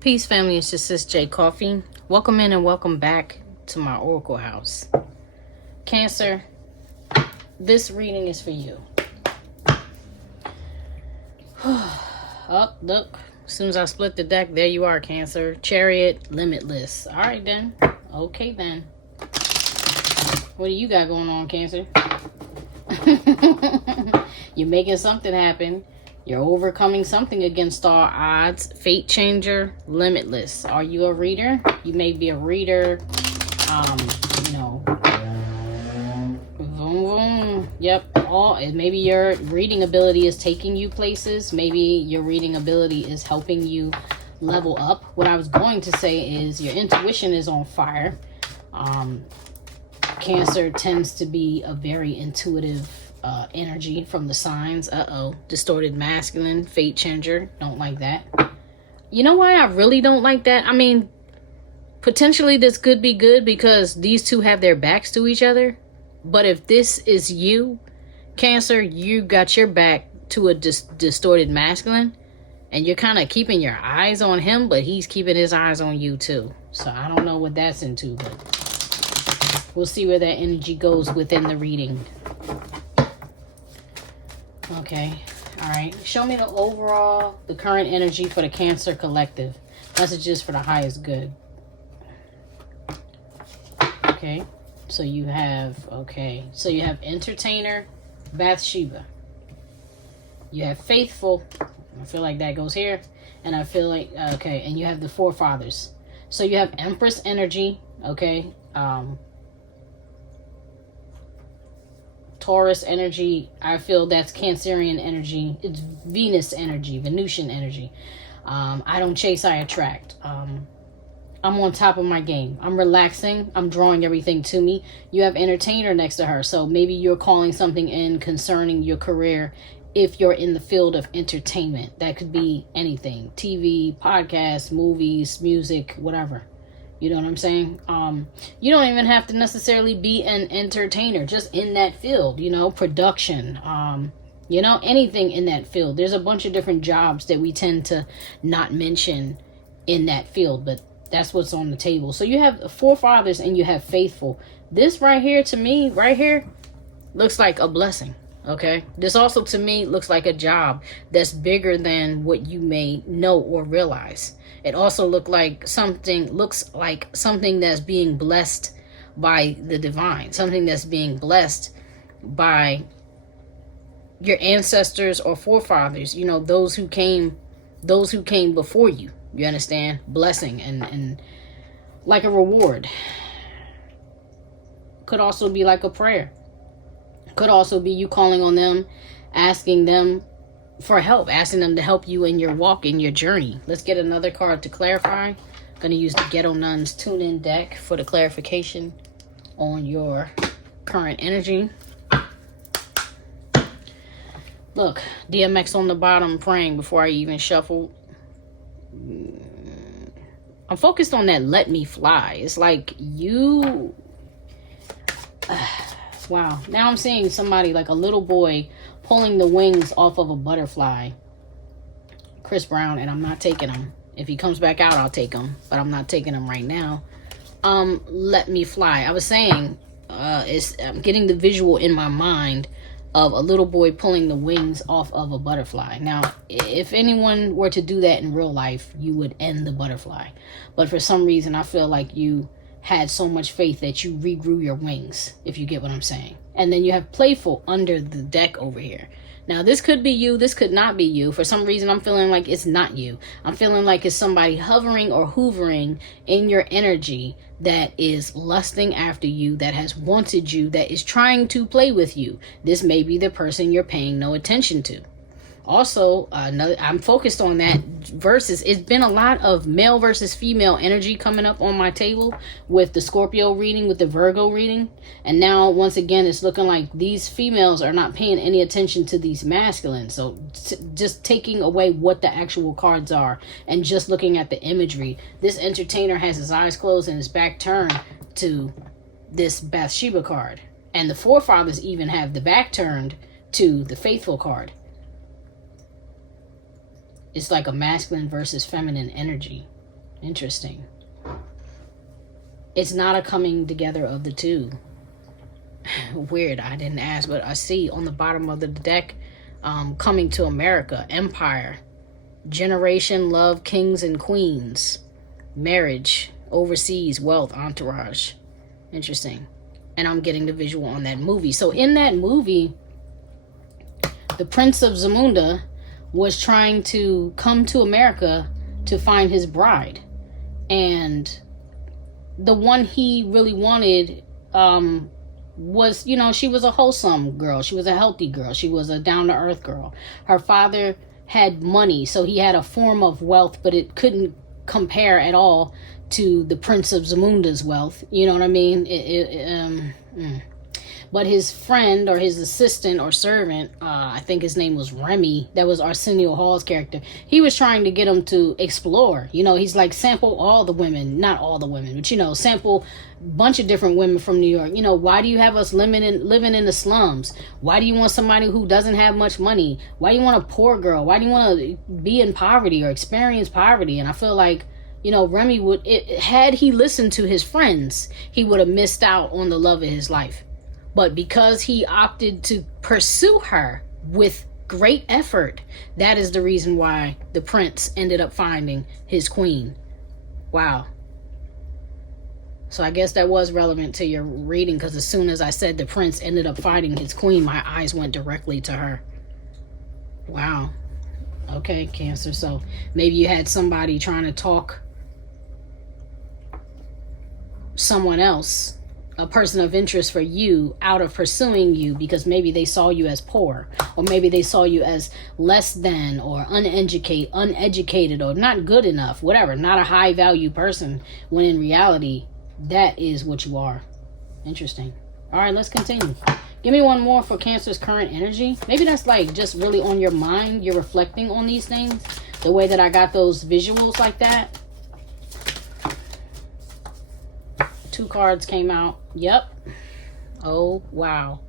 Peace, family. It's just sis J.Coffee. Welcome in and welcome back to my Oracle house. Cancer, this reading is for you. Oh, look. As soon as I split the deck, there you are, Cancer. Chariot, limitless. All right, then. Okay, then. What do you got going on, Cancer? You're making something happen. You're overcoming something against all odds. Fate changer, limitless. Are you a reader? You may be a reader. Boom, boom. Yep. Maybe your reading ability is taking you places. Maybe your reading ability is helping you level up. What I was going to say is your intuition is on fire. Cancer tends to be a very intuitive energy from the signs. Distorted masculine, fate changer. Don't like that. You know why I really don't like that? I mean, potentially this could be good because these two have their backs to each other. But if this is you, Cancer, you got your back to a distorted masculine, and you're kind of keeping your eyes on him, but he's keeping his eyes on you too. So I don't know what that's into, but we'll see where that energy goes within the reading. Okay. All right. Show me the current energy for the Cancer collective. Messages for the highest good. Okay. So you have entertainer, Bathsheba. You have faithful. I feel like that goes here. And I feel like, okay. And you have the forefathers. So you have Empress energy. Okay. Taurus energy. I feel that's Cancerian energy. It's Venus energy, Venusian energy. I don't chase, I attract. I'm on top of my game. I'm relaxing. I'm drawing everything to me. You have entertainer next to her. So maybe you're calling something in concerning your career if you're in the field of entertainment. That could be anything. TV, podcasts, movies, music, whatever. You know what I'm saying? You don't even have to necessarily be an entertainer. Just in that field, production, anything in that field. There's a bunch of different jobs that we tend to not mention in that field, but that's what's on the table. So you have forefathers and you have faithful. This right here, to me, looks like a blessing. Okay. This also to me looks like a job that's bigger than what you may know or realize. It also looks like something that's being blessed by the divine, something that's being blessed by your ancestors or forefathers, those who came before you. You understand? Blessing and like a reward. Could also be like a prayer. Could also be you calling on them, asking them for help, asking them to help you in your walk, in your journey. Let's get another card to clarify. I'm going to use the Ghetto Nuns tune-in deck for the clarification on your current energy. Look, DMX on the bottom praying before I even shuffle. I'm focused on that let me fly. It's like you... wow. Now I'm seeing somebody like a little boy pulling the wings off of a butterfly. Chris Brown, and I'm not taking him. If he comes back out, I'll take him. But I'm not taking him right now. Let me fly. I was saying, I'm getting the visual in my mind of a little boy pulling the wings off of a butterfly. Now, if anyone were to do that in real life, you would end the butterfly. But for some reason, I feel like you had so much faith that you regrew your wings, if you get what I'm saying. And then you have playful under the deck over here. Now, this could be you. This could not be you. For some reason, I'm feeling like it's not you. I'm feeling like it's somebody hovering or hoovering in your energy that is lusting after you, that has wanted you, that is trying to play with you. This may be the person you're paying no attention to. Also, I'm focused on that versus, it's been a lot of male versus female energy coming up on my table with the Scorpio reading, with the Virgo reading. And now, once again, it's looking like these females are not paying any attention to these masculines. So just taking away what the actual cards are and just looking at the imagery. This entertainer has his eyes closed and his back turned to this Bathsheba card. And the forefathers even have the back turned to the faithful card. It's like a masculine versus feminine energy. Interesting. It's not a coming together of the two. Weird. I didn't ask, but I see on the bottom of the deck, coming to America, empire, generation, love, kings and queens, marriage, overseas, wealth, entourage. Interesting. And I'm getting the visual on that movie. So in that movie, the Prince of Zamunda was trying to come to America to find his bride. And the one he really wanted was, you know, she was a wholesome girl. She was a healthy girl. She was a down-to-earth girl. Her father had money, so he had a form of wealth, but it couldn't compare at all to the Prince of Zamunda's wealth. You know what I mean? But his friend or his assistant or servant, I think his name was Remy, that was Arsenio Hall's character, he was trying to get him to explore. You know, he's like, sample all the women, not all the women, but, you know, sample a bunch of different women from New York. You know, why do you have us living in the slums? Why do you want somebody who doesn't have much money? Why do you want a poor girl? Why do you want to be in poverty or experience poverty? And I feel like, you know, Remy would, had he listened to his friends, he would have missed out on the love of his life. But because he opted to pursue her with great effort, that is the reason why the prince ended up finding his queen. Wow. So I guess that was relevant to your reading, because as soon as I said the prince ended up finding his queen, my eyes went directly to her. Wow. Okay, Cancer. So maybe you had somebody trying to talk someone else, a person of interest for you, out of pursuing you, because maybe they saw you as poor, or maybe they saw you as less than, or uneducated, or not good enough, whatever, not a high value person, when in reality, that is what you are. Interesting. All right, let's continue. Give me one more for Cancer's current energy. Maybe that's like just really on your mind. You're reflecting on these things, the way that I got those visuals like that. 2 cards came out. Yep. Oh, wow.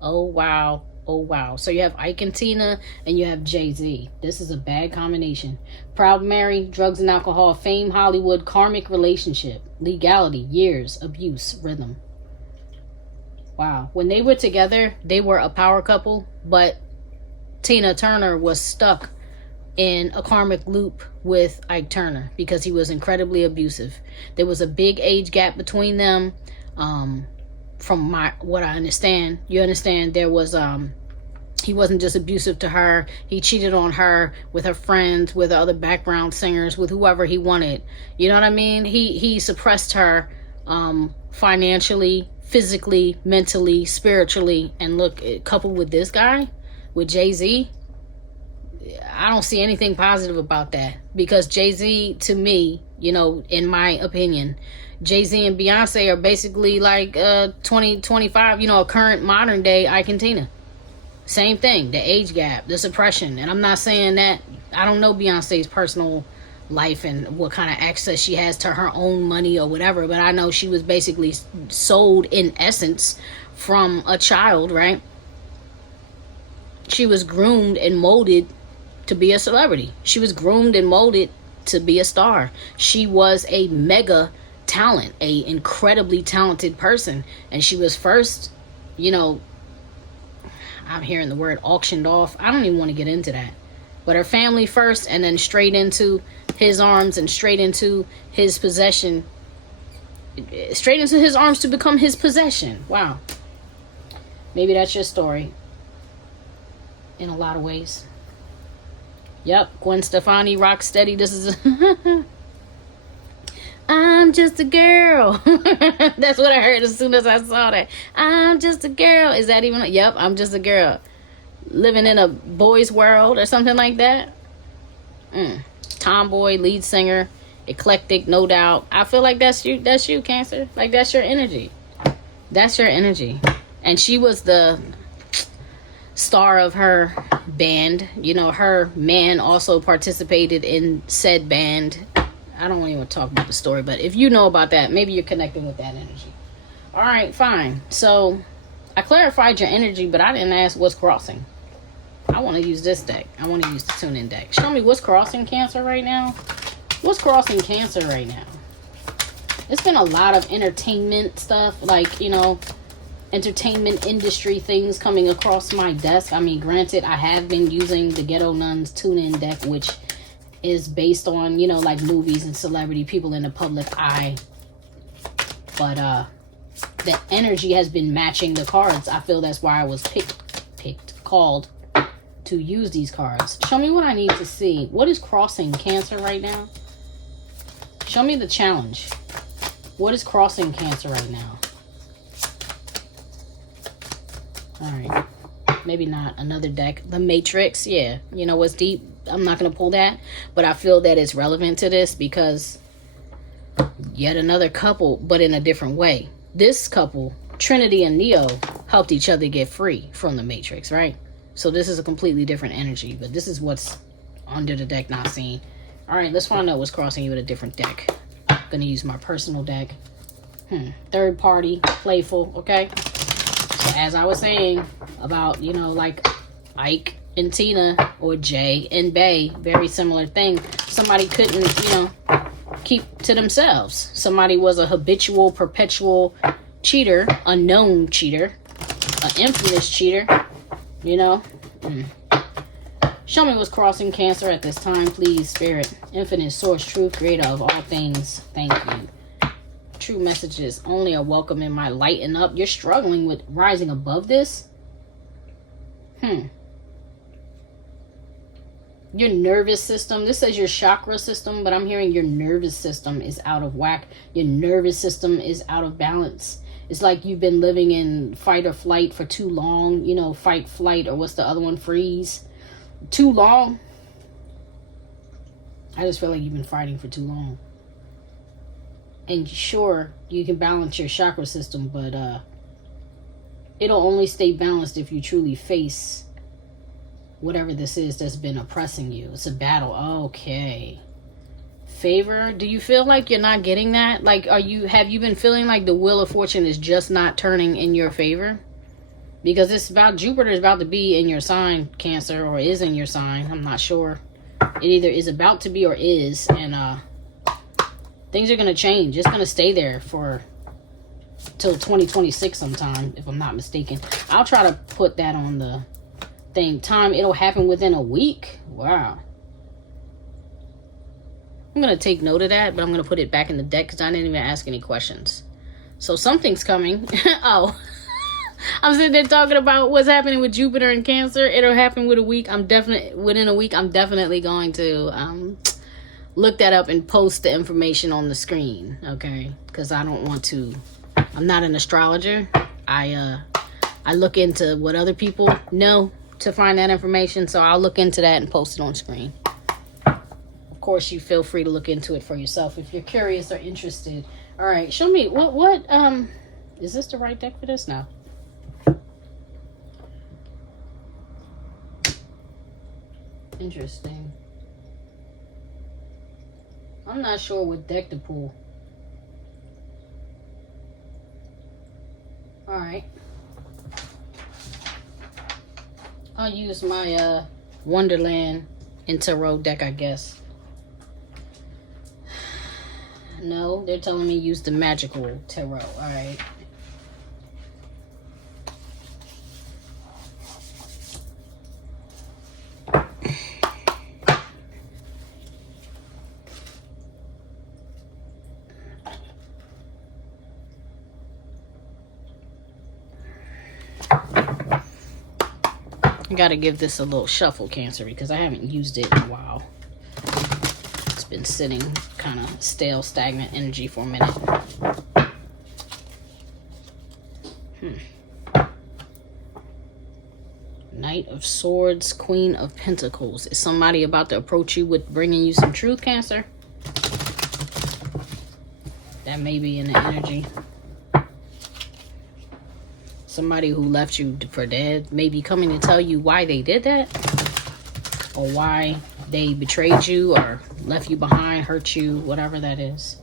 Oh, wow. Oh, wow. So you have Ike and Tina, and you have Jay-Z. This is a bad combination. Proud Mary, drugs and alcohol, fame, Hollywood, karmic relationship, legality, years, abuse, rhythm. Wow. When they were together, they were a power couple, but Tina Turner was stuck in a karmic loop with Ike Turner because he was incredibly abusive. There was a big age gap between them. From what I understand, there was he wasn't just abusive to her. He cheated on her with her friends, with other background singers, with whoever he wanted. You know what I mean? He suppressed her financially, physically, mentally, spiritually. And look, coupled with this guy, with Jay-Z, I don't see anything positive about that, because Jay-Z, to me, you know, in my opinion, Jay-Z and Beyonce are basically like 2025, you know, a current modern day Ike and Tina. Same thing, the age gap, the suppression. And I'm not saying that, I don't know Beyonce's personal life and what kind of access she has to her own money or whatever, but I know she was basically sold in essence from a child, right? She was groomed and molded to be a celebrity. She was groomed and molded to be a star. She was a mega talent, a incredibly talented person, and she was first, you know, I'm hearing the word auctioned off. I don't even want to get into that. But her family first, and then straight into his arms and straight into his possession. Straight into his arms to become his possession. Wow. Maybe that's your story. In a lot of ways. Yep, Gwen Stefani, rock steady. This is I'm just a girl. That's what I heard as soon as I saw that. I'm just a girl. Is that even? Yep, I'm just a girl. Living in a boy's world or something like that. Tomboy, lead singer, eclectic, no doubt. I feel like that's you. That's you, Cancer. Like, that's your energy. That's your energy. And she was the star of her band. You know, her man also participated in said band. I don't even want to talk about the story, but if you know about that, maybe you're connecting with that energy. All right, fine. So I clarified your energy, but I didn't ask what's crossing. I want to use this deck. I want to use the tune-in deck. Show me what's crossing, Cancer, right now. What's crossing Cancer right now? It's been a lot of entertainment stuff, like, you know, entertainment industry things coming across my desk. I mean, granted, I have been using the Ghetto Nuns tune-in deck, which is based on, you know, like movies and celebrity people in the public eye. But the energy has been matching the cards. I feel that's why I was called to use these cards. Show me what I need to see. What is crossing Cancer right now? Show me the challenge. What is crossing Cancer right now? All right. Maybe not. Another deck. The Matrix. Yeah. You know what's deep? I'm not going to pull that. But I feel that it's relevant to this because yet another couple, but in a different way. This couple, Trinity and Neo, helped each other get free from the Matrix, right? So this is a completely different energy. But this is what's under the deck, not seen. All right. Let's find out what's crossing you with a different deck. Gonna use my personal deck. Third party, playful, okay? So as I was saying about, you know, like Ike and Tina or Jay and Bay, very similar thing. Somebody couldn't, you know, keep to themselves. Somebody was a habitual, perpetual cheater, a known cheater, an infamous cheater, you know. Show me what's crossing Cancer at this time, please, Spirit. Infinite source, truth, creator of all things. Thank you. True messages only are welcome in my lighten up. You're struggling with rising above this? Your nervous system. This says your chakra system, but I'm hearing your nervous system is out of whack. Your nervous system is out of balance. It's like you've been living in fight or flight for too long. You know, fight, flight, or what's the other one? Freeze. Too long. I just feel like you've been fighting for too long. And sure, you can balance your chakra system, but it'll only stay balanced if you truly face whatever this is that's been oppressing you. It's a battle. Okay. Favor. Do you feel like you're not getting that? Like, have you been feeling like the wheel of fortune is just not turning in your favor? Because it's about Jupiter is about to be in your sign, Cancer, or is in your sign. I'm not sure. It either is about to be or is. And things are going to change. It's going to stay there for till 2026 sometime, if I'm not mistaken. I'll try to put that on the thing. Time, it'll happen within a week. Wow. I'm going to take note of that, but I'm going to put it back in the deck because I didn't even ask any questions. So something's coming. Oh. I'm sitting there talking about what's happening with Jupiter and Cancer. It'll happen within a week. I'm definitely going to look that up and post the information on the screen, okay? Because I don't want to. I'm not an astrologer. I look into what other people know to find that information, so I'll look into that and post it on screen. Of course, you feel free to look into it for yourself if you're curious or interested. All right, show me what is this the right deck for this now? Interesting. I'm not sure what deck to pull. Alright. I'll use my Wonderland and Tarot deck, I guess. No, they're telling me use the Magical Tarot. Alright. I gotta give this a little shuffle, Cancer, because I haven't used it in a while. It's been sitting kind of stale, stagnant energy for a minute. Knight of Swords, Queen of Pentacles. Is somebody about to approach you with bringing you some truth, Cancer? That may be in the energy. Somebody who left you for dead may be coming to tell you why they did that, or why they betrayed you or left you behind, hurt you, whatever that is.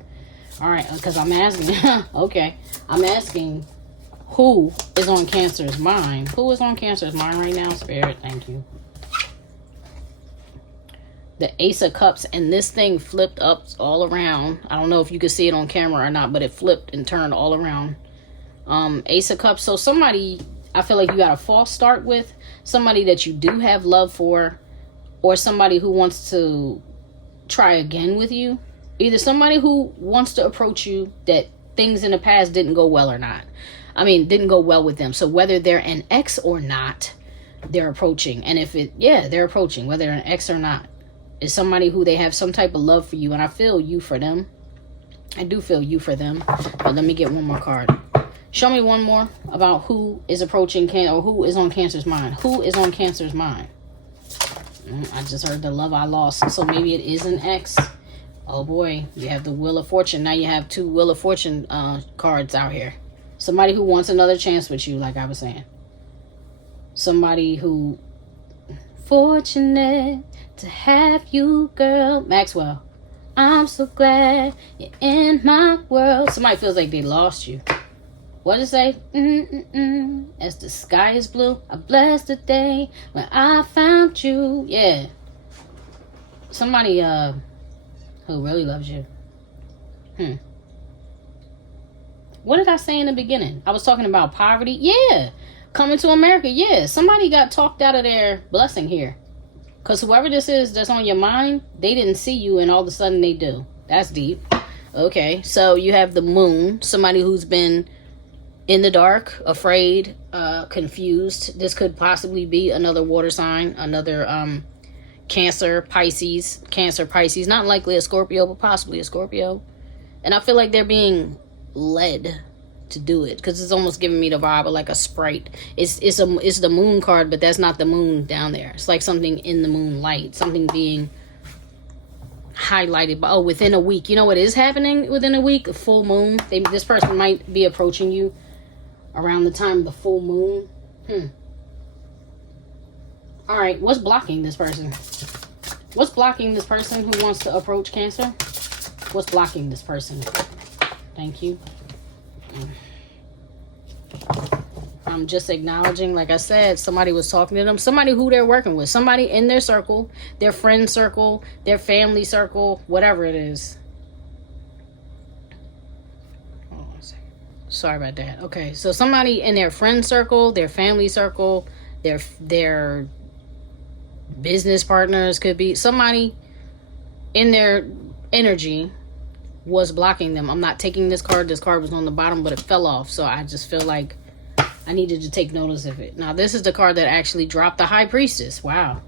All right, because I'm asking, okay, I'm asking who is on Cancer's mind. Who is on Cancer's mind right now, Spirit? Thank you. the Ace of Cups, and this thing flipped up all around. I don't know if you can see it on camera or not, but it flipped and turned all around. Ace of Cups. So somebody, I feel like you got a false start with, somebody that you do have love for, or somebody who wants to try again with you. Either somebody who wants to approach you that things in the past didn't go well or not. I mean, didn't go well with them. So whether they're an ex or not, they're approaching. And if it, yeah, they're approaching, whether they're an ex or not. It's somebody who they have some type of love for you. And I feel you for them. I do feel you for them. But let me get one more card. Show me one more about who is approaching or who is on Cancer's mind. Who is on Cancer's mind? I just heard the love I lost. So maybe it is an ex. Oh boy, you have the Wheel of Fortune. Now you have 2 Wheel of Fortune cards out here. Somebody who wants another chance with you, like I was saying. Somebody who... Fortunate to have you, girl. Maxwell. I'm so glad you're in my world. Somebody feels like they lost you. What does it say? As the sky is blue, I bless the day when I found you. Yeah. Somebody who really loves you. What did I say in the beginning? I was talking about poverty. Yeah. Coming to America. Yeah. Somebody got talked out of their blessing here. Because whoever this is that's on your mind, they didn't see you and all of a sudden they do. That's deep. Okay. So you have the Moon. Somebody who's been in the dark, afraid, confused. This could possibly be another water sign. Another Cancer, Pisces. Cancer, Pisces. Not likely a Scorpio, but possibly a Scorpio. And I feel like they're being led to do it, because it's almost giving me the vibe of like a sprite. It's the moon card, but that's not the moon down there. It's like something in the moonlight, something being highlighted by, within a week. You know what is happening within a week? A full moon. This person might be approaching you around the time of the full moon. All right, what's blocking this person? What's blocking this person who wants to approach Cancer? What's blocking this person? Thank you. I'm just acknowledging, like I said, somebody was talking to them. Somebody who they're working with. Somebody in their circle, their friend circle, their family circle, whatever it is. Hold on a second. Sorry about that. Okay, so somebody in their friend circle, their family circle, their business partners, could be somebody in their energy was blocking them. I'm not taking this card. This card was on the bottom, but it fell off. So I just feel like I needed to take notice of it. Now, this is the card that actually dropped the High Priestess. Wow.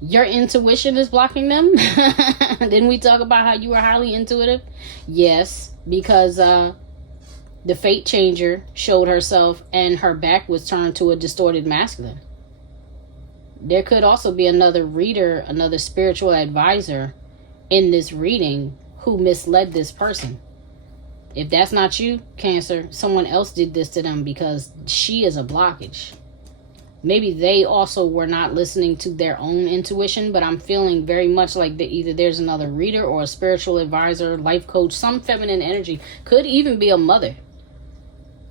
Your intuition is blocking them? Didn't we talk about how you were highly intuitive? Yes, because the Fate Changer showed herself and her back was turned to a distorted masculine. There could also be another reader, another spiritual advisor in this reading who misled this person. If that's not you, Cancer, someone else did this to them because she is a blockage. Maybe they also were not listening to their own intuition, but I'm feeling very much like either there's another reader or a spiritual advisor, life coach, some feminine energy. Could even be a mother.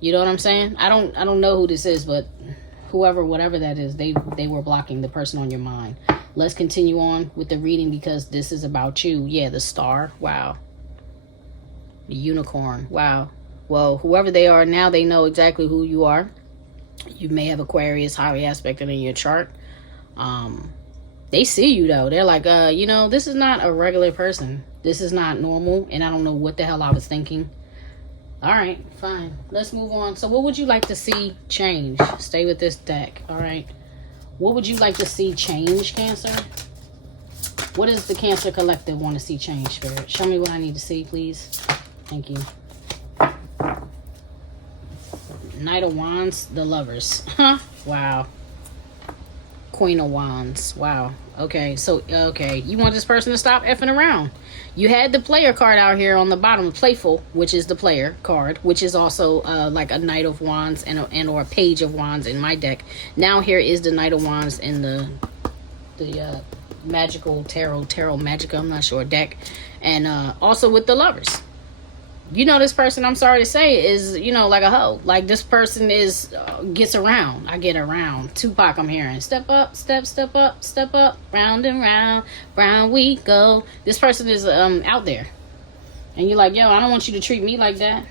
You know what I'm saying? I don't know who this is, but whoever, whatever that is, they were blocking the person on your mind. Let's continue on with the reading because this is about you. Yeah, the Star. Wow. The Unicorn. Wow. Well, whoever they are now, they know exactly who you are. You may have Aquarius highly aspected in your chart. They see you though. They're like, this is not a regular person. This is not normal. And I don't know what the hell I was thinking. All right, fine. Let's move on. So what would you like to see change? Stay with this deck. All right. What would you like to see change, Cancer? What does the Cancer Collective want to see change, Spirit? Show me what I need to see, please. Thank you. Knight of Wands, the Lovers. Wow. Queen of Wands. Wow. Okay, so, you want this person to stop effing around. You had the player card out here on the bottom, Playful, which is the player card, which is also like a Knight of Wands and or a Page of Wands in my deck. Now here is the Knight of Wands in the magical tarot magic, I'm not sure, deck. And also with the Lovers. you know, this person, I'm sorry to say, is, you know, like a hoe. Like, this person is, gets around. I get around. Tupac, I'm hearing. Step up, step up, step up. Round and round we go. This person is out there. And you're like, yo, I don't want you to treat me like that.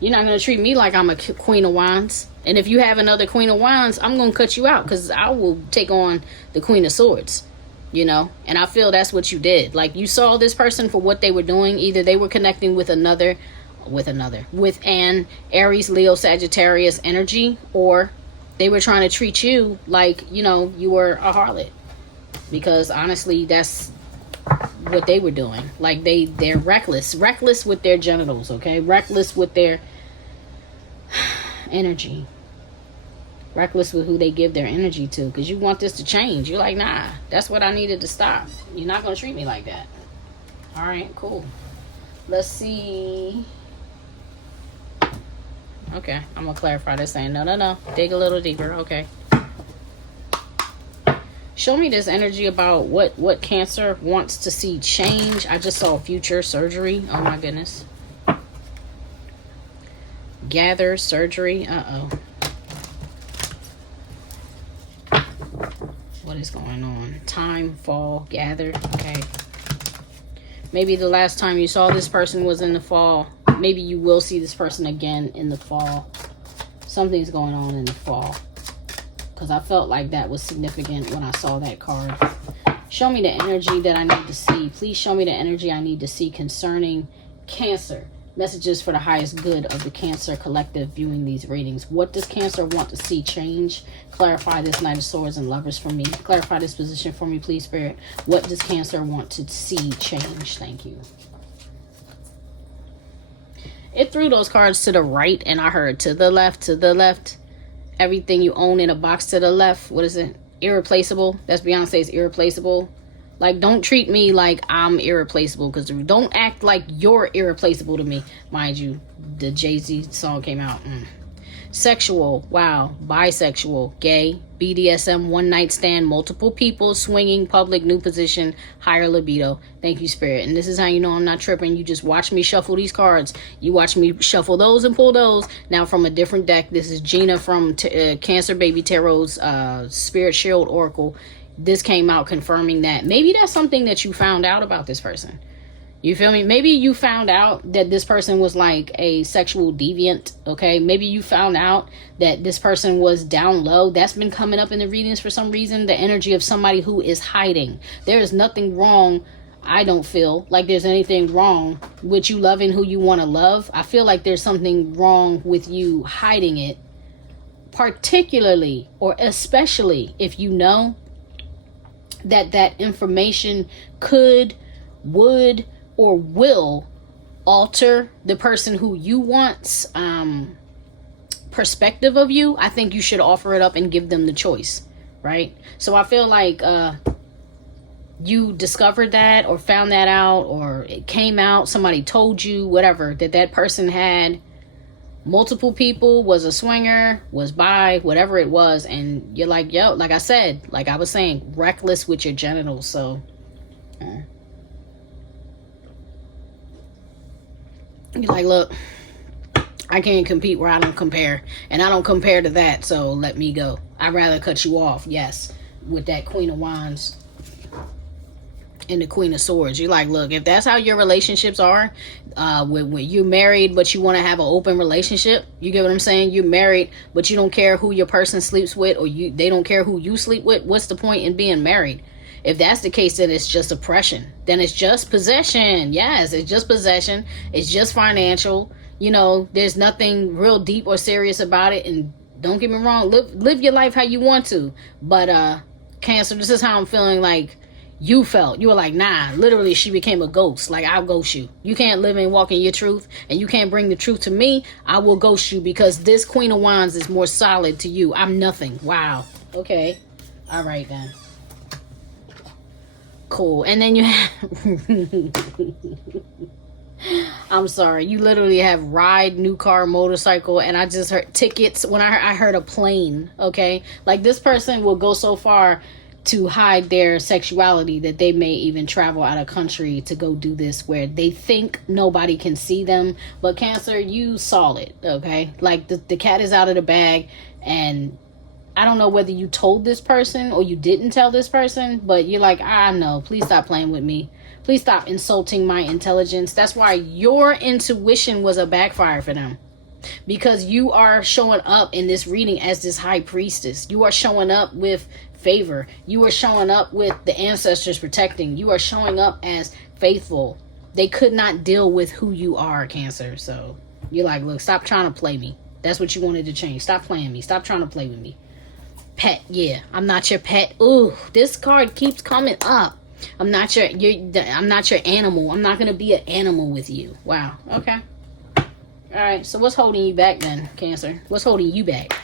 You're not going to treat me like I'm a queen of wands. And if you have another queen of wands, I'm going to cut you out, because I will take on the queen of swords. You know, and I feel that's what you did. Like, you saw this person for what they were doing. Either they were connecting with an Aries, Leo, Sagittarius energy, or they were trying to treat you like, you know, you were a harlot. Because honestly, that's what they were doing. Like, they're reckless with their genitals, okay? Reckless with their energy. Reckless with who they give their energy to, because you want this to change. You're like, nah, that's what I needed to stop. You're not going to treat me like that. All right, cool. Let's see. Okay, I'm going to clarify this saying, no. Dig a little deeper. Okay. Show me this energy about what Cancer wants to see change. I just saw future surgery. Oh, my goodness. Gather, surgery. Uh-oh. What is going on? Time, fall, gather. Okay. Maybe the last time you saw this person was in the fall. Maybe you will see this person again in the fall. Something's going on in the fall, because I felt like that was significant when I saw that card. Show me the energy that I need to see. Please show me the energy I need to see concerning Cancer. Messages for the highest good of the Cancer collective viewing these readings. What does Cancer want to see change? Clarify this Knight of Swords and Lovers for me. Clarify this position for me, please, Spirit. What does Cancer want to see change? Thank you. It threw those cards to the right, and I heard to the left, to the left. Everything you own in a box to the left. What is it? Irreplaceable. That's Beyonce's Irreplaceable. Like, don't treat me like I'm irreplaceable, because don't act like you're irreplaceable to me. Mind you, the Jay-Z song came out. Sexual, wow. Bisexual, gay, BDSM, one night stand, multiple people, swinging, public, new position, higher libido. Thank you, Spirit. And this is how you know I'm not tripping. You just watch me shuffle these cards. You watch me shuffle those and pull those. Now from a different deck. This is Gina from Cancer Baby Tarot's Spirit Shield Oracle. This came out confirming that maybe that's something that you found out about this person. You feel me? Maybe you found out that this person was like a sexual deviant, okay? Maybe you found out that this person was down low. That's been coming up in the readings for some reason. The energy of somebody who is hiding. There is nothing wrong. I don't feel like there's anything wrong with you loving who you want to love. I feel like there's something wrong with you hiding it. Particularly or especially if you know that information could, would, or will alter the person who you want's perspective of you. I think you should offer it up and give them the choice, right? So I feel like you discovered that or found that out, or it came out, somebody told you, whatever, that person had multiple people, was a swinger, was bi, whatever it was, and you're like, yo, like I said, like I was saying, reckless with your genitals. So you're like, look, I can't compete where I don't compare, and I don't compare to that, so let me go. I'd rather cut you off. Yes, with that Queen of Wands and the Queen of Swords. You're like, look, if that's how your relationships are, when you're married but you want to have an open relationship, you get what I'm saying? You're married but you don't care who your person sleeps with, or they don't care who you sleep with. What's the point in being married? If that's the case, then it's just oppression. Then it's just possession. Yes, it's just possession. It's just financial. You know, there's nothing real deep or serious about it. And don't get me wrong, live your life how you want to. But Cancer, this is how I'm feeling like you felt. You were like, nah, literally she became a ghost. Like, I'll ghost you. You can't live and walk in your truth, and you can't bring the truth to me. I will ghost you, because this Queen of Wands is more solid to you. I'm nothing. Wow. Okay. All right then. Cool. And then you have I'm sorry, you literally have ride, new car, motorcycle, and I just heard tickets when I heard a plane. Okay, like this person will go so far to hide their sexuality, that they may even travel out of country to go do this where they think nobody can see them. But Cancer, you saw it, okay? Like the cat is out of the bag, and I don't know whether you told this person or you didn't tell this person, but you're like, no, please stop playing with me. Please stop insulting my intelligence. That's why your intuition was a backfire for them. Because you are showing up in this reading as this high priestess. You are showing up with favor. You are showing up with the ancestors protecting. You are showing up as faithful. They could not deal with who you are, Cancer. So you're like, look, stop trying to play me. That's what you wanted to change. Stop playing me. Stop trying to play with me. Pet, yeah, I'm not your pet. Ooh, this card keeps coming up. I'm not your animal. I'm not gonna be an animal with you. Wow. Okay. All right. So what's holding you back then, Cancer? What's holding you back?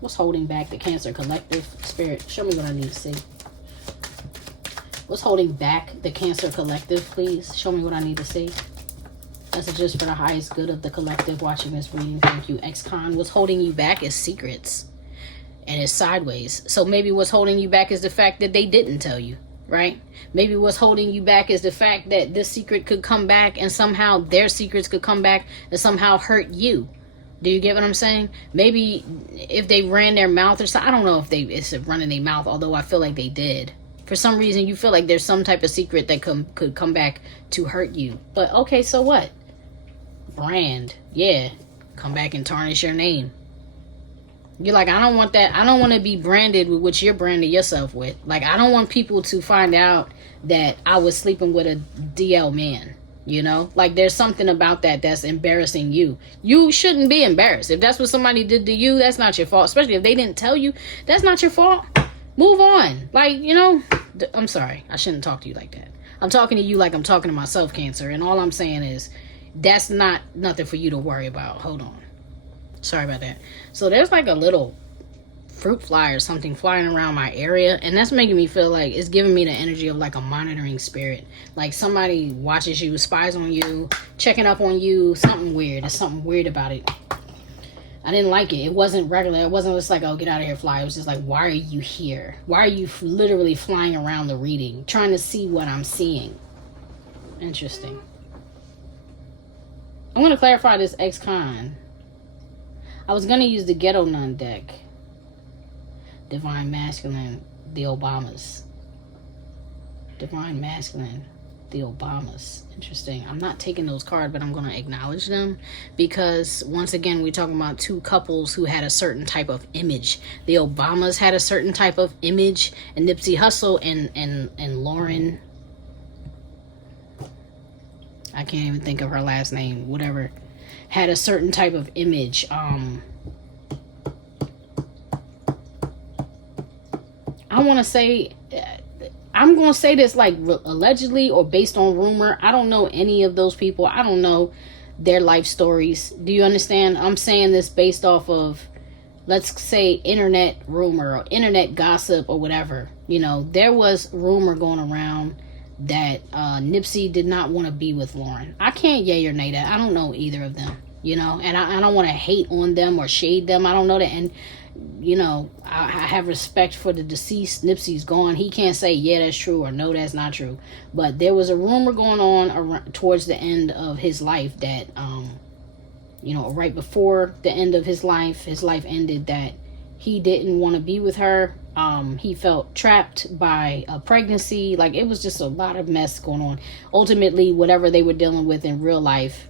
What's holding back the Cancer collective? Spirit, show me what I need to see. What's holding back the Cancer collective, please? Show me what I need to see. Messages for the highest good of the collective watching this reading. Thank you. Ex-con, what's holding you back is secrets. And it's sideways. So maybe what's holding you back is the fact that they didn't tell you, right? Maybe what's holding you back is the fact that this secret could come back and somehow their secrets could come back and somehow hurt you. Do you get what I'm saying? Maybe if they ran their mouth or something. I don't know if it's running their mouth, although I feel like they did. For some reason, you feel like there's some type of secret that could come back to hurt you. But okay, so what? Brand. Yeah. Come back and tarnish your name. You're like, I don't want that. I don't want to be branded with what you're branding yourself with. Like, I don't want people to find out that I was sleeping with a DL man. You know, like there's something about that that's embarrassing you. You shouldn't be embarrassed. If that's what somebody did to you, that's not your fault. Especially if they didn't tell you, that's not your fault. Move on. Like, you know, I'm sorry. I shouldn't talk to you like that. I'm talking to you like I'm talking to myself, Cancer. And all I'm saying is that's not nothing for you to worry about. Hold on. Sorry about that. So there's like a little fruit fly or something flying around my area, and that's making me feel like it's giving me the energy of like a monitoring spirit, like somebody watches you, spies on you, checking up on you. Something weird. There's something weird about it. I didn't like it. It wasn't regular. It wasn't just like, oh, get out of here, fly. It was just like, why are you here? Why are you literally flying around the reading, trying to see what I'm seeing? Interesting. I'm going to clarify this ex-con. I was going to use the Ghetto Nun deck. Divine Masculine, the Obamas. Divine Masculine, the Obamas. Interesting. I'm not taking those cards, but I'm going to acknowledge them because, once again, we're talking about two couples who had a certain type of image. The Obamas had a certain type of image, and Nipsey Hussle and Lauren, I can't even think of her last name, whatever, had a certain type of image. I want to say, I'm going to say this like allegedly or based on rumor. I don't know any of those people. I don't know their life stories. Do you understand? I'm saying this based off of, let's say, internet rumor or internet gossip or whatever. You know, there was rumor going around that Nipsey did not want to be with Lauren. I can't yay or nay that. I don't know either of them, you know, and I don't want to hate on them or shade them. I don't know that. And, you know, I have respect for the deceased. Nipsey's gone. He can't say, yeah, that's true or no, that's not true. But there was a rumor going on around, towards the end of his life that, you know, right before the end of his life ended, that he didn't want to be with her. He felt trapped by a pregnancy. Like, it was just a lot of mess going on. Ultimately, whatever they were dealing with in real life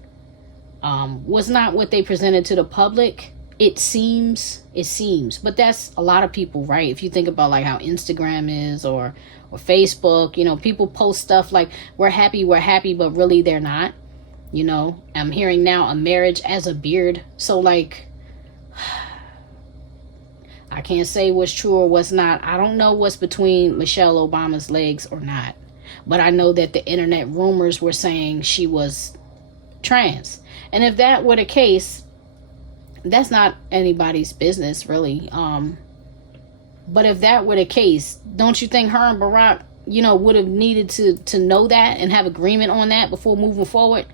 was not what they presented to the public. It seems, but that's a lot of people, right? If you think about like how Instagram is or Facebook, you know, people post stuff like we're happy, but really they're not. You know, I'm hearing now a marriage as a beard. So like, I can't say what's true or what's not. I don't know what's between Michelle Obama's legs or not. But I know that the internet rumors were saying she was trans. And if that were the case, that's not anybody's business, really. But if that were the case, don't you think her and Barack, you know, would have needed to know that and have agreement on that before moving forward?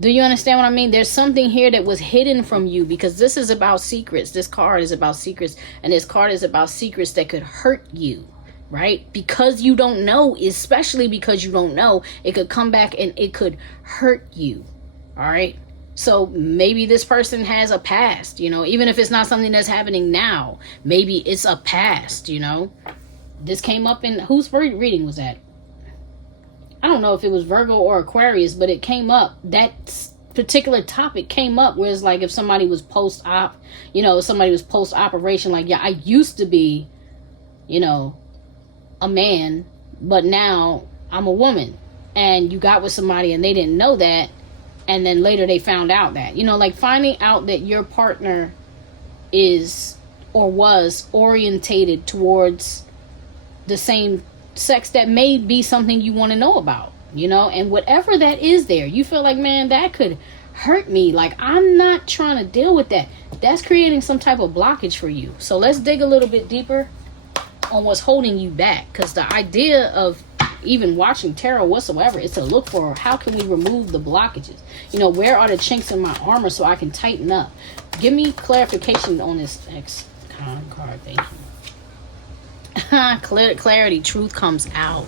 Do you understand what I mean? There's something here that was hidden from you, because this is about secrets. This card is about secrets, and this card is about secrets that could hurt you, right? Because you don't know, especially because you don't know, it could come back and it could hurt you, all right? So maybe this person has a past, you know, even if it's not something that's happening now, maybe it's a past, you know. This came up in, whose reading was that? I don't know if it was Virgo or Aquarius, but it came up. That particular topic came up where it's like if somebody was post-op, you know, somebody was post-operation, like, yeah, I used to be, you know, a man, but now I'm a woman. And you got with somebody and they didn't know that. And then later they found out that, you know, like finding out that your partner is or was orientated towards the same sex, that may be something you want to know about, you know, and whatever that is there, you feel like, man, that could hurt me. Like, I'm not trying to deal with that. That's creating some type of blockage for you. So let's dig a little bit deeper on what's holding you back, because the idea of even watching tarot whatsoever is to look for how can we remove the blockages. You know, where are the chinks in my armor so I can tighten up? Give me clarification on this ex-con card. Thank you. Clarity, truth comes out.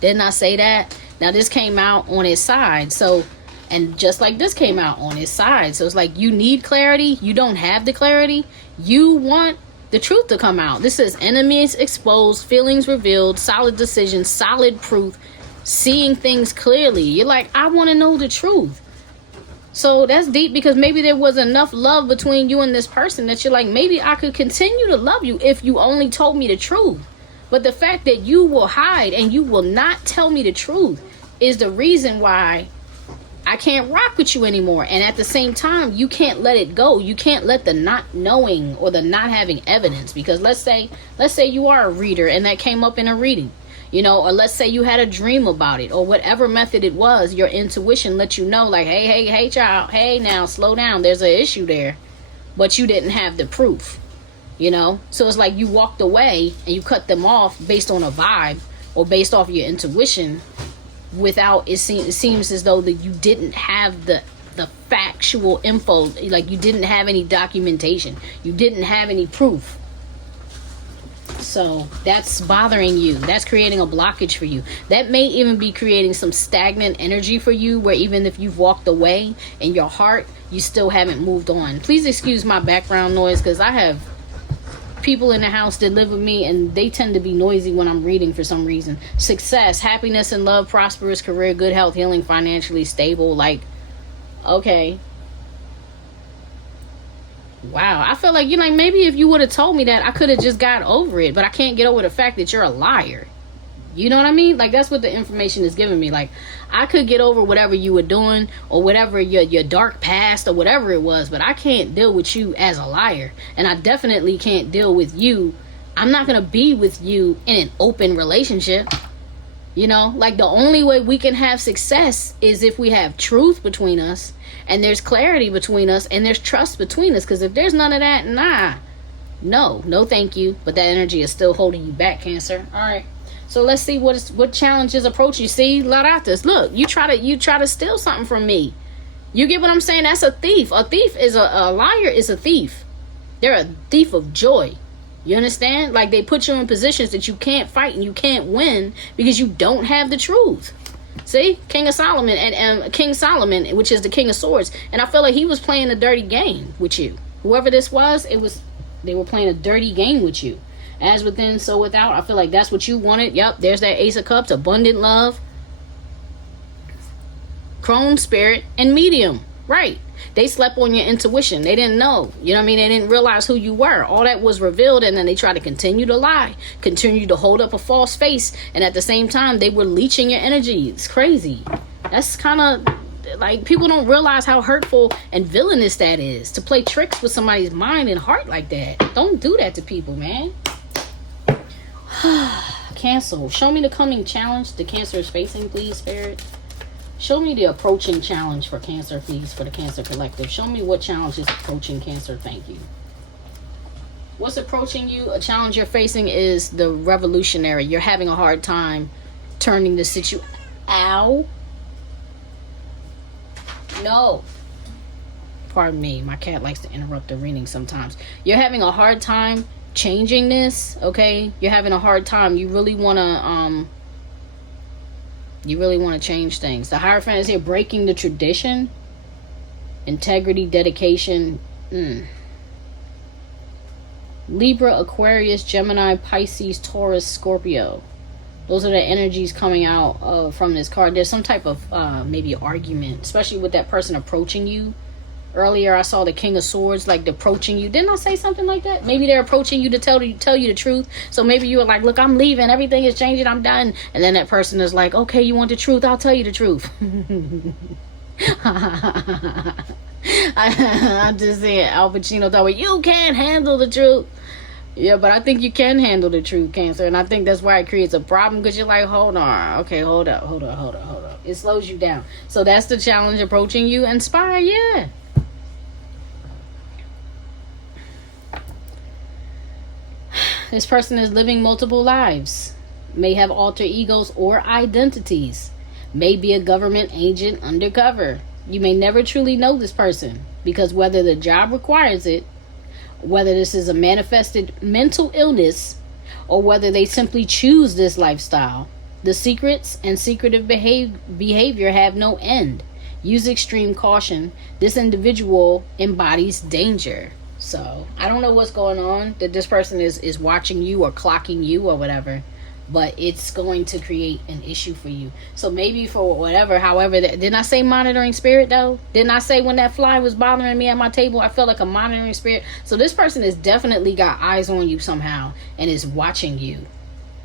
Didn't I say that? Now this came out on his side, so, and just like this came out on his side, so it's like you need clarity, you don't have the clarity, you want the truth to come out. This is enemies exposed, feelings revealed, solid decisions, solid proof, seeing things clearly. You're like, I want to know the truth. So that's deep, because maybe there was enough love between you and this person that you're like, maybe I could continue to love you if you only told me the truth. But the fact that you will hide and you will not tell me the truth is the reason why I can't rock with you anymore. And at the same time, you can't let it go. You can't let the not knowing or the not having evidence, because let's say you are a reader and that came up in a reading. You know, or let's say you had a dream about it, or whatever method it was, your intuition let you know, like, hey, child, hey, now, slow down. There's an issue there. But you didn't have the proof, you know? So it's like you walked away and you cut them off based on a vibe or based off your intuition without, it seems as though that you didn't have the factual info. Like, you didn't have any documentation. You didn't have any proof. So that's bothering you. That's creating a blockage for you. That may even be creating some stagnant energy for you, where even if you've walked away in your heart, you still haven't moved on. Please excuse my background noise, because I have people in the house that live with me and they tend to be noisy when I'm reading for some reason. Success, happiness and love, prosperous career, good health, healing, financially stable. Like, okay. Wow, I feel like, you know, maybe if you would have told me that, I could have just got over it. But I can't get over the fact that you're a liar. You know what I mean? Like, that's what the information is giving me. Like, I could get over whatever you were doing or whatever your dark past or whatever it was, but I can't deal with you as a liar. And I definitely can't deal with you. I'm not going to be with you in an open relationship. You know, like, the only way we can have success is if we have truth between us, and there's clarity between us, and there's trust between us. Because if there's none of that, no thank you. But that energy is still holding you back, Cancer. All right, so let's see what challenges approach you. See, Laratas, look, you try to steal something from me. You get what I'm saying? That's a thief. A thief is a liar is a thief. They're a thief of joy. You understand? Like, they put you in positions that you can't fight and you can't win because you don't have the truth. See, King of Solomon and King Solomon, which is the King of Swords, and I feel like he was playing a dirty game with you. Whoever this was, they were playing a dirty game with you. As within, so without. I feel like that's what you wanted. Yep, there's that Ace of Cups, abundant love, Crone spirit, and medium. Right. They slept on your intuition. They didn't know. You know what I mean? They didn't realize who you were. All that was revealed, and then they tried to continue to lie, continue to hold up a false face, and at the same time, they were leeching your energy. It's crazy. That's kind of like, people don't realize how hurtful and villainous that is, to play tricks with somebody's mind and heart like that. Don't do that to people, man. Cancel. Show me the coming challenge the Cancer is facing, please, Spirit. Show me the approaching challenge for Cancer, please, for the Cancer Collective. Show me what challenge is approaching Cancer. Thank you. What's approaching you? A challenge you're facing is the revolutionary. You're having a hard time turning the situation. Ow. No. Pardon me. My cat likes to interrupt the reading sometimes. You're having a hard time changing this, okay? You're having a hard time. You really want to change things. The Hierophant is here, breaking the tradition. Integrity, dedication. Libra, Aquarius, Gemini, Pisces, Taurus, Scorpio. Those are the energies coming out from this card. There's some type of maybe argument, especially with that person approaching you. Earlier I saw the King of Swords, like approaching you. Didn't I say something like that? Maybe they're approaching you to tell you the truth. So maybe you were like, look, I'm leaving. Everything is changing. I'm done. And then that person is like, okay, you want the truth? I'll tell you the truth. I'm just saying, Al Pacino thought, well, you can't handle the truth. Yeah, but I think you can handle the truth, Cancer. And I think that's why it creates a problem, because you're like, hold on. Okay, hold up. It slows you down. So that's the challenge approaching you. Inspire, yeah. This person is living multiple lives. May have alter egos or identities. May be a government agent undercover. You may never truly know this person, because whether the job requires it, whether this is a manifested mental illness, or whether they simply choose this lifestyle, the secrets and secretive behavior have no end. Use extreme caution. This individual embodies danger. So I don't know what's going on, that this person is watching you or clocking you or whatever, but it's going to create an issue for you. So maybe for whatever, however, didn't I say monitoring spirit though? Didn't I say when that fly was bothering me at my table, I felt like a monitoring spirit? So this person has definitely got eyes on you somehow and is watching you.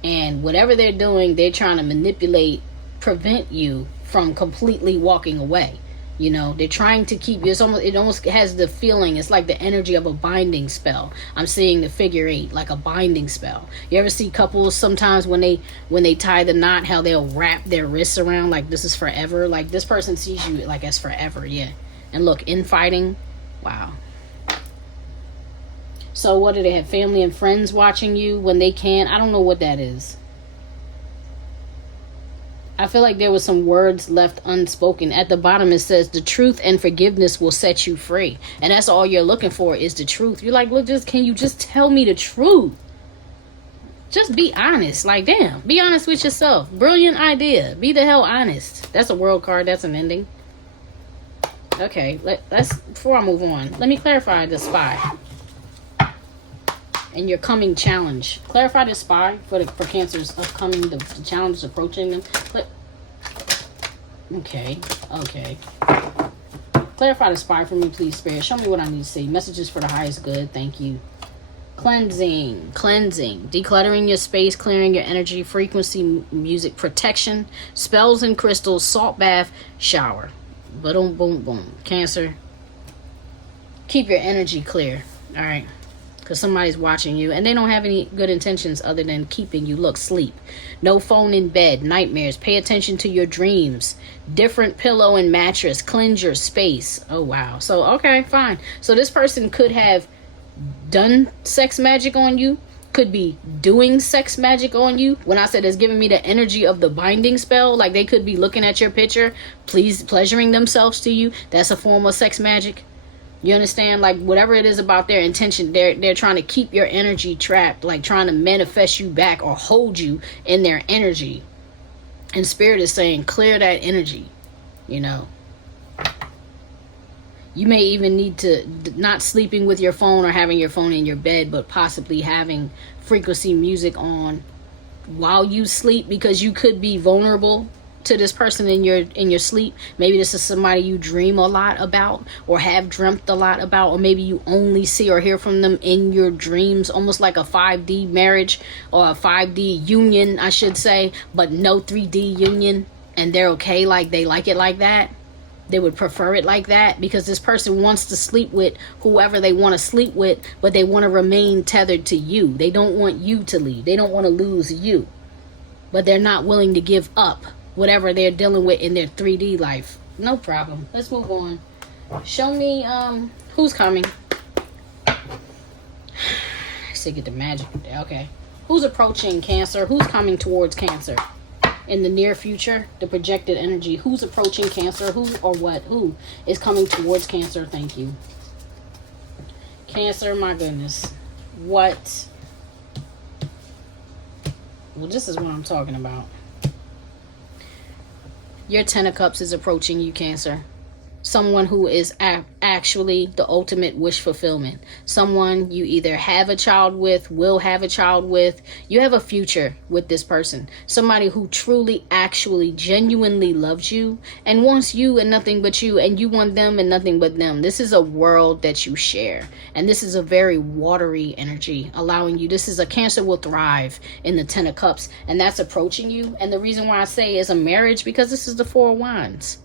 And whatever they're doing, they're trying to manipulate, prevent you from completely walking away. You know, they're trying to keep you. It almost has the feeling, it's like the energy of a binding spell. I'm seeing the figure 8, like a binding spell. You ever see couples sometimes when they tie the knot, how they'll wrap their wrists around like this is forever? Like this person sees you like as forever, yeah. And look, infighting, wow. So what do they have? Family and friends watching you when they can't? I don't know what that is. I feel like there was some words left unspoken. At the bottom it says, the truth and forgiveness will set you free. And that's all you're looking for, is the truth. You're like, look, can you just tell me the truth? Just be honest. Like, damn, be honest with yourself. Brilliant idea. Be the hell honest. That's a world card. That's an ending. Okay, let's before I move on, let me clarify the spy and your coming challenge. Clarify the spy for Cancer's upcoming, the challenge approaching them. Okay. Clarify the spy for me, please, Spirit. Show me what I need to see. Messages for the highest good. Thank you. Cleansing. Decluttering your space, clearing your energy, frequency, music, protection, spells and crystals, salt bath, shower. Boom, boom, boom. Cancer. Keep your energy clear. All right. Because somebody's watching you and they don't have any good intentions other than keeping you. Look, sleep. No phone in bed. Nightmares. Pay attention to your dreams. Different pillow and mattress. Cleanse your space. Oh, wow. So, okay, fine. So this person could have done sex magic on you. Could be doing sex magic on you. When I said it's giving me the energy of the binding spell, like they could be looking at your picture, pleasuring themselves to you. That's a form of sex magic. You understand? Like whatever it is about their intention, they're trying to keep your energy trapped, like trying to manifest you back or hold you in their energy. And Spirit is saying, clear that energy, you know. You may even need to, not sleeping with your phone or having your phone in your bed, but possibly having frequency music on while you sleep, because you could be vulnerable to this person in your sleep. Maybe this is somebody you dream a lot about or have dreamt a lot about, or maybe you only see or hear from them in your dreams, almost like a 5D marriage or a 5D union, I should say, but no 3D union, and they're okay, like they like it like that. They would prefer it like that because this person wants to sleep with whoever they want to sleep with, but they want to remain tethered to you. They don't want you to leave. They don't want to lose you, but they're not willing to give up whatever they're dealing with in their 3D life. No problem. Let's move on. Show me who's coming. I said get the magic. Okay. Who's approaching Cancer? Who's coming towards Cancer? in the near future, the projected energy. Who's approaching Cancer? Who or what? Who is coming towards Cancer? Thank you. Cancer, my goodness. What? Well, this is what I'm talking about. Your 10 of Cups is approaching you, Cancer. Someone who is actually the ultimate wish fulfillment. Someone you either have a child with, will have a child with. You have a future with this person. Somebody who truly, actually, genuinely loves you and wants you and nothing but you, and you want them and nothing but them. This is a world that you share. And this is a very watery energy, allowing you. This is a Cancer will thrive in the 10 of Cups, and that's approaching you. And the reason why I say is a marriage, because this is the 4 of Wands.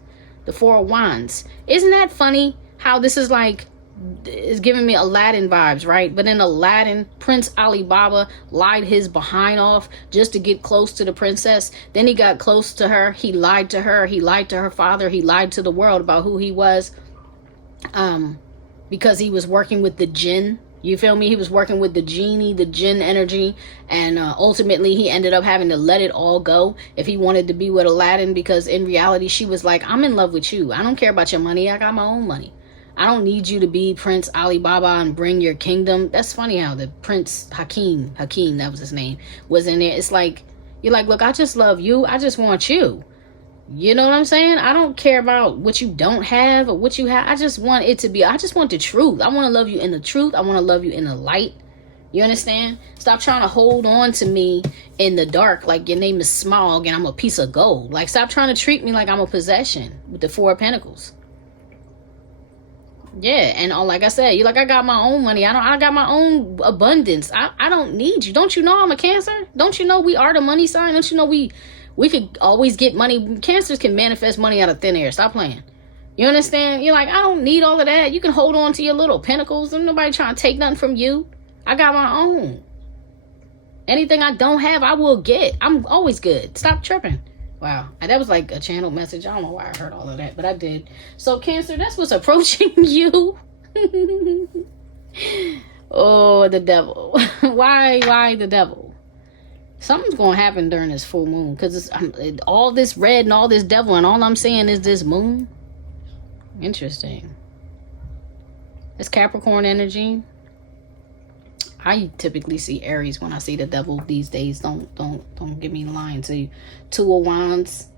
The 4 of Wands. Isn't that funny how this is like, it's giving me Aladdin vibes, right? But in Aladdin, Prince Alibaba lied his behind off just to get close to the princess. Then he got close to her. He lied to her. He lied to her father. He lied to the world about who he was. Because he was working with the jinn. You feel me? He was working with the genie, the jinn energy, and ultimately he ended up having to let it all go if he wanted to be with Aladdin, because in reality she was like, I'm in love with you. I don't care about your money. I got my own money. I don't need you to be Prince Alibaba and bring your kingdom. That's funny how the Prince Hakeem, that was his name, was in there. It's like, you're like, look, I just love you. I just want you. You know what I'm saying? I don't care about what you don't have or what you have. I just want it to be, I just want the truth. I want to love you in the truth. I want to love you in the light. You understand? Stop trying to hold on to me in the dark like your name is Smog and I'm a piece of gold. Like, stop trying to treat me like I'm a possession with the 4 of Pentacles. Yeah, and like I said, you're like, I got my own money. I got my own abundance. I don't need you. Don't you know I'm a Cancer? Don't you know we are the money sign? Don't you know we could always get money? Cancers can manifest money out of thin air. Stop playing. You understand? You're like, I don't need all of that. You can hold on to your little pentacles. There's nobody trying to take nothing from you. I got my own. Anything I don't have, I will get. I'm always good. Stop tripping. Wow. That was like a channel message. I don't know why I heard all of that, but I did. So Cancer, that's what's approaching you. Oh, the devil. Why the devil? Something's going to happen during this full moon, because it's all this red and all this devil, and all I'm saying is this moon. Interesting. It's Capricorn energy. I typically see Aries when I see the devil these days. Don't give me lying to you. 2 of Wands.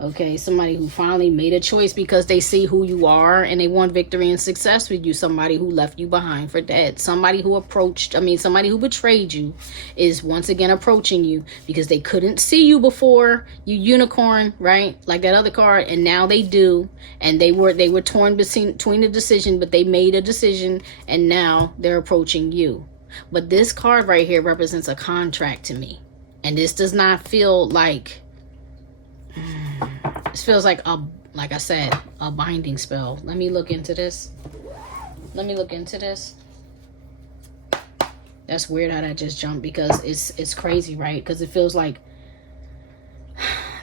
Okay, somebody who finally made a choice because they see who you are and they want victory and success with you. Somebody who left you behind for dead. Somebody who somebody who betrayed you is once again approaching you because they couldn't see you before. You unicorn, right? Like that other card, and now they do. And they were torn between a decision, but they made a decision, and now they're approaching you. But this card right here represents a contract to me. And this does not feel like... This feels like I said, a binding spell. Let me look into this. That's weird how that just jumped, because it's crazy, right? Because it feels like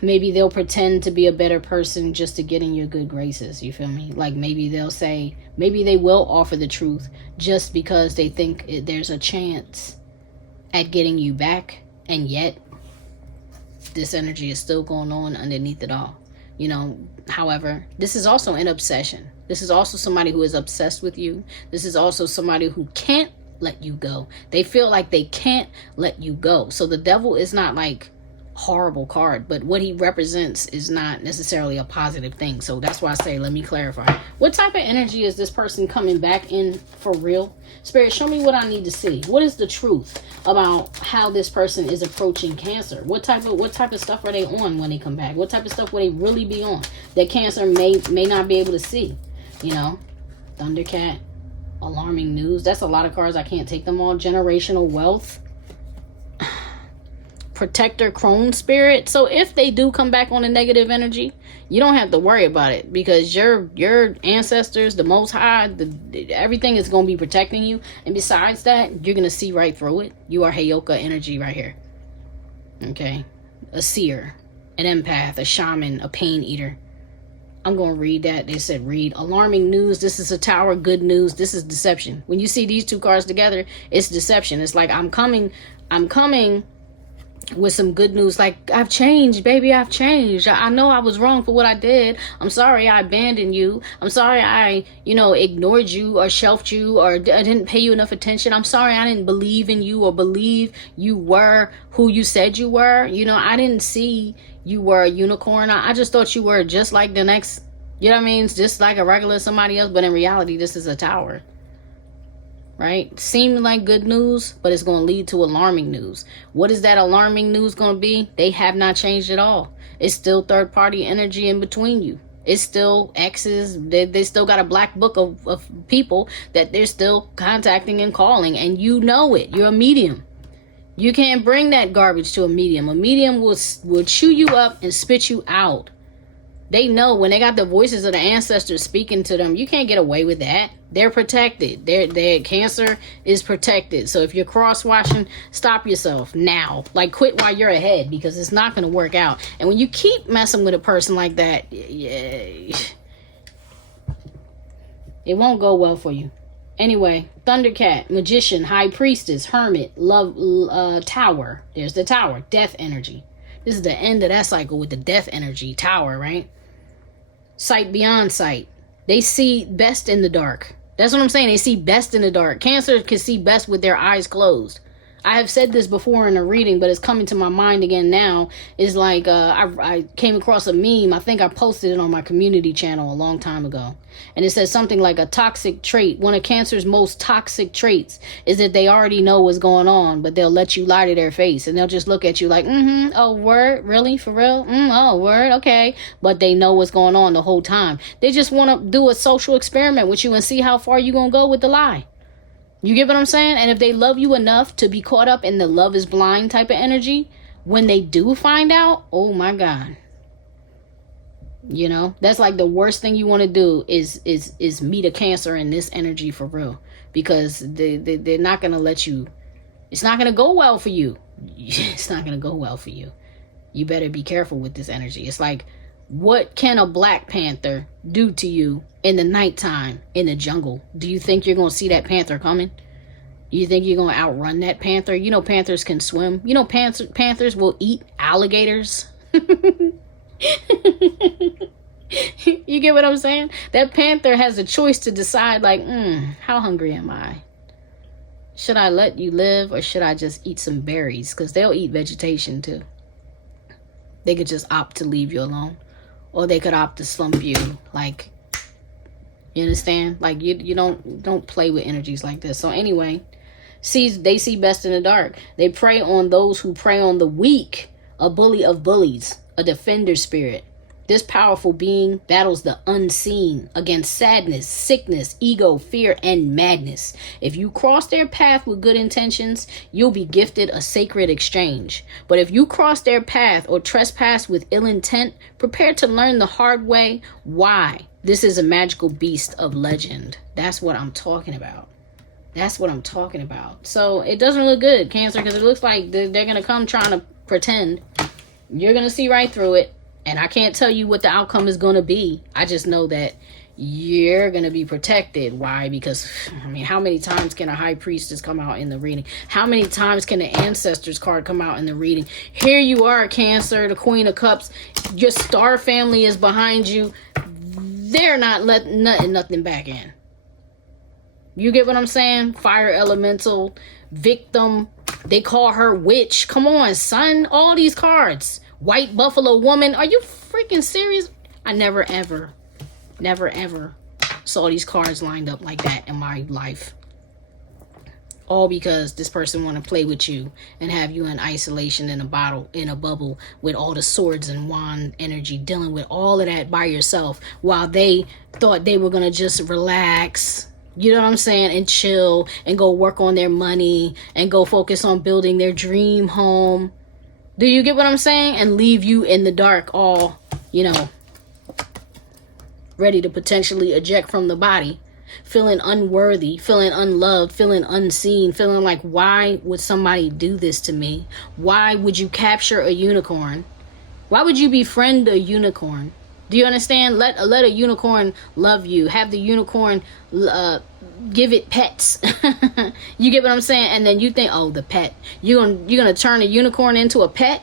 maybe they'll pretend to be a better person just to get in your good graces. You feel me? Like maybe they'll say, maybe they will offer the truth just because they think there's a chance at getting you back. And yet this energy is still going on underneath it all. You know, however, this is also an obsession. This is also somebody who is obsessed with you. This is also somebody who can't let you go. They feel like they can't let you go. So the devil is not like horrible card, but what he represents is not necessarily a positive thing. So that's why I say, let me clarify. What type of energy is this person coming back in for real? Spirit, show me what I need to see. What is the truth about how this person is approaching Cancer? What type of stuff are they on when they come back? What type of stuff will they really be on that Cancer may not be able to see? You know, Thundercat, alarming news. That's a lot of cards. I can't take them all. Generational wealth. Protector, crone spirit. So if they do come back on a negative energy, you don't have to worry about it, because your ancestors, the Most High, everything is going to be protecting you. And besides that, you're going to see right through it. You are Heyoka energy right here. Okay, a seer, an empath, a shaman, a pain eater. I'm going to read that. They said read. Alarming news. This is a tower. Good news. This is deception. When you see these two cards together, it's deception. It's like I'm coming with some good news, like, I've changed, baby, I've changed. I know I was wrong for what I did. I'm sorry I abandoned you. I'm sorry I, ignored you or shelved you, or I didn't pay you enough attention. I'm sorry I didn't believe in you or believe you were who you said you were. I didn't see you were a unicorn. I just thought you were just like the next, just like a regular somebody else. But in reality, this is a tower. Right? Seeming like good news, but it's going to lead to alarming news. What is that alarming news going to be? They have not changed at all. It's still third party energy in between you. It's still exes. They still got a black book of people that they're still contacting and calling. And you know it. You're a medium. You can't bring that garbage to a medium. A medium will chew you up and spit you out. They know when they got the voices of the ancestors speaking to them, you can't get away with that. They're protected. Their Cancer is protected. So if you're cross-watching, stop yourself now. Like, quit while you're ahead, because it's not going to work out. And when you keep messing with a person like that, it won't go well for you. Anyway, Thundercat, Magician, High Priestess, Hermit, Love, Tower. There's the Tower, Death energy. This is the end of that cycle with the Death energy, Tower, right? Sight beyond sight. They see best in the dark. That's what I'm saying. They see best in the dark. Cancer can see best with their eyes closed. I have said this before in a reading, but it's coming to my mind again now. Is like I came across a meme. I think I posted it on my community channel a long time ago. And it says something like, a toxic trait. One of Cancer's most toxic traits is that they already know what's going on, but they'll let you lie to their face. And they'll just look at you like, oh, word? Really? For real? Oh, word? Okay. But they know what's going on the whole time. They just want to do a social experiment with you and see how far you're going to go with the lie. You get what I'm saying? And if they love you enough to be caught up in the love is blind type of energy, when they do find out, oh my God. That's like the worst thing you want to do is meet a Cancer in this energy for real. Because they're not going to let you, it's not going to go well for you. It's not going to go well for you. You better be careful with this energy. It's like, what can a Black Panther do to you in the nighttime in the jungle? Do you think you're going to see that panther coming? You think you're going to outrun that panther? Panthers can swim. Panthers will eat alligators. You get what I'm saying? That panther has a choice to decide, like, how hungry am I? Should I let you live, or should I just eat some berries? Because they'll eat vegetation too. They could just opt to leave you alone. Or they could opt to slump you. Like, you understand? Like, you don't play with energies like this. So anyway, they see best in the dark. They prey on those who prey on the weak. A bully of bullies. A defender spirit. This powerful being battles the unseen against sadness, sickness, ego, fear, and madness. If you cross their path with good intentions, you'll be gifted a sacred exchange. But if you cross their path or trespass with ill intent, prepare to learn the hard way why. This is a magical beast of legend. That's what I'm talking about. That's what I'm talking about. So it doesn't look good, Cancer, because it looks like they're going to come trying to pretend. You're going to see right through it. And I can't tell you what the outcome is going to be. I just know that you're going to be protected. Why? Because, how many times can a High Priestess come out in the reading? How many times can the Ancestors card come out in the reading? Here you are, Cancer, the Queen of Cups. Your star family is behind you. They're not letting nothing back in. You get what I'm saying? Fire elemental, victim. They call her witch. Come on, son. All these cards. White buffalo woman. Are you freaking serious? I never ever saw these cards lined up like that in my life. All because this person want to play with you and have you in isolation in a bubble with all the swords and wand energy, dealing with all of that by yourself, while they thought they were going to just relax, you know what I'm saying, and chill and go work on their money and go focus on building their dream home. Do you get what I'm saying? And leave you in the dark, all, ready to potentially eject from the body, feeling unworthy, feeling unloved, feeling unseen, feeling like, why would somebody do this to me? Why would you capture a unicorn? Why would you befriend a unicorn? Do you understand? Let a unicorn love you. Have the unicorn give it pets. You get what I'm saying? And then you think, oh, the pet. You're gonna turn a unicorn into a pet?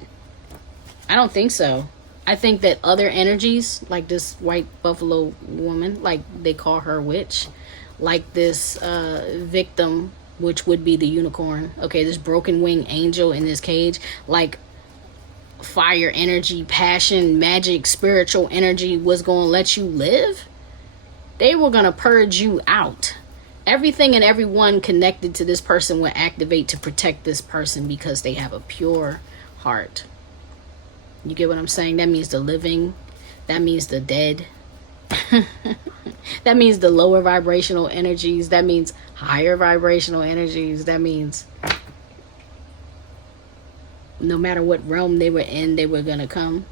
I don't think so. I think that other energies, like this white buffalo woman, like they call her witch, like this victim, which would be the unicorn. Okay, this broken wing angel in this cage, like fire energy, passion, magic, spiritual energy was gonna let you live. They were gonna purge you out. Everything and everyone connected to this person will activate to protect this person because they have a pure heart. You get what I'm saying? That means the living. That means the dead. That means the lower vibrational energies. That means higher vibrational energies. That means no matter what realm they were in, they were going to come.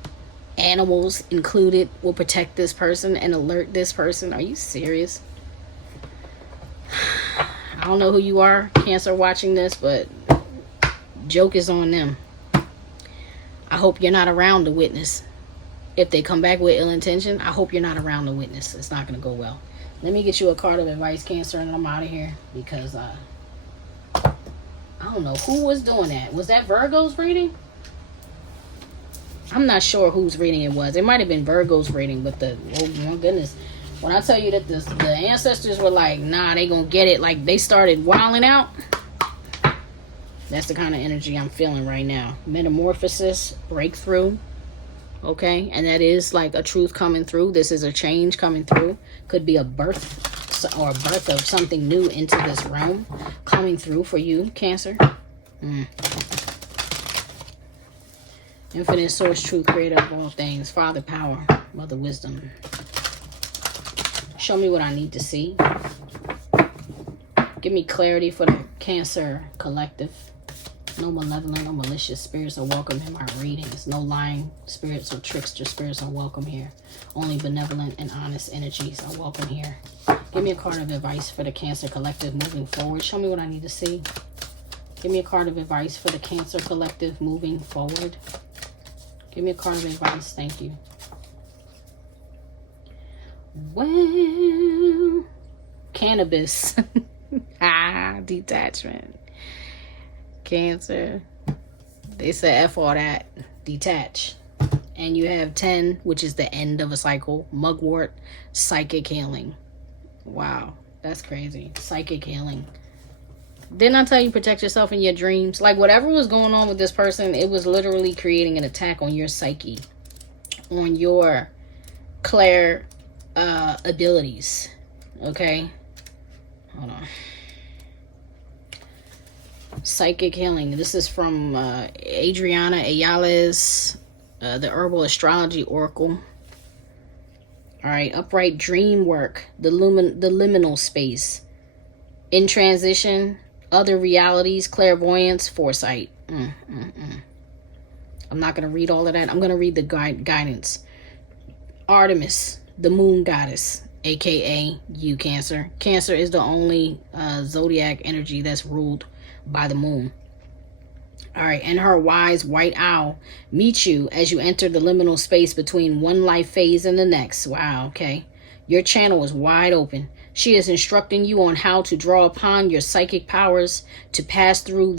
Animals included will protect this person and alert this person. Are you serious? I don't know who you are, Cancer, watching this, but joke is on them. I hope you're not around the witness. If they come back with ill intention, I hope you're not around the witness. It's not going to go well. Let me get you a card of advice, Cancer, and I'm out of here because I don't know who was doing that. Was that Virgo's reading? I'm not sure whose reading it was. It might have been Virgo's reading, but oh my goodness. When I tell you that the ancestors were like, nah, they gonna get it. Like they started wilding out. That's the kind of energy I'm feeling right now. Metamorphosis, breakthrough. Okay, and that is like a truth coming through. This is a change coming through. Could be a birth or a birth of something new into this realm coming through for you, Cancer. Infinite source, truth, creator of all things, Father, power, Mother, wisdom. Show me what I need to see. Give me clarity for the Cancer collective. No malevolent, no malicious spirits are welcome in my readings. No lying spirits or trickster spirits are welcome here. Only benevolent and honest energies are welcome here. Give me a card of advice for the Cancer collective moving forward. Show me what I need to see. Give me a card of advice for the Cancer collective moving forward. Give me a card of advice. Thank you. Well, cannabis. Detachment. Cancer. They said F all that. Detach. And you have 10, which is the end of a cycle. Mugwort. Psychic healing. Wow. That's crazy. Psychic healing. Didn't I tell you protect yourself in your dreams? Like whatever was going on with this person, it was literally creating an attack on your psyche. On your clair abilities. Okay? Hold on. Psychic healing. This is from Adriana Ayala's the Herbal Astrology Oracle. Alright, upright dream work. The liminal space. In transition, other realities, clairvoyance, foresight. I'm not going to read all of that. I'm going to read the guidance. Artemis, the moon goddess, aka you, Cancer. Cancer is the only zodiac energy that's ruled by the moon. All right, and her wise white owl meets you as you enter the liminal space between one life phase and the next. Wow, okay. Your channel is wide open. She is instructing you on how to draw upon your psychic powers to pass through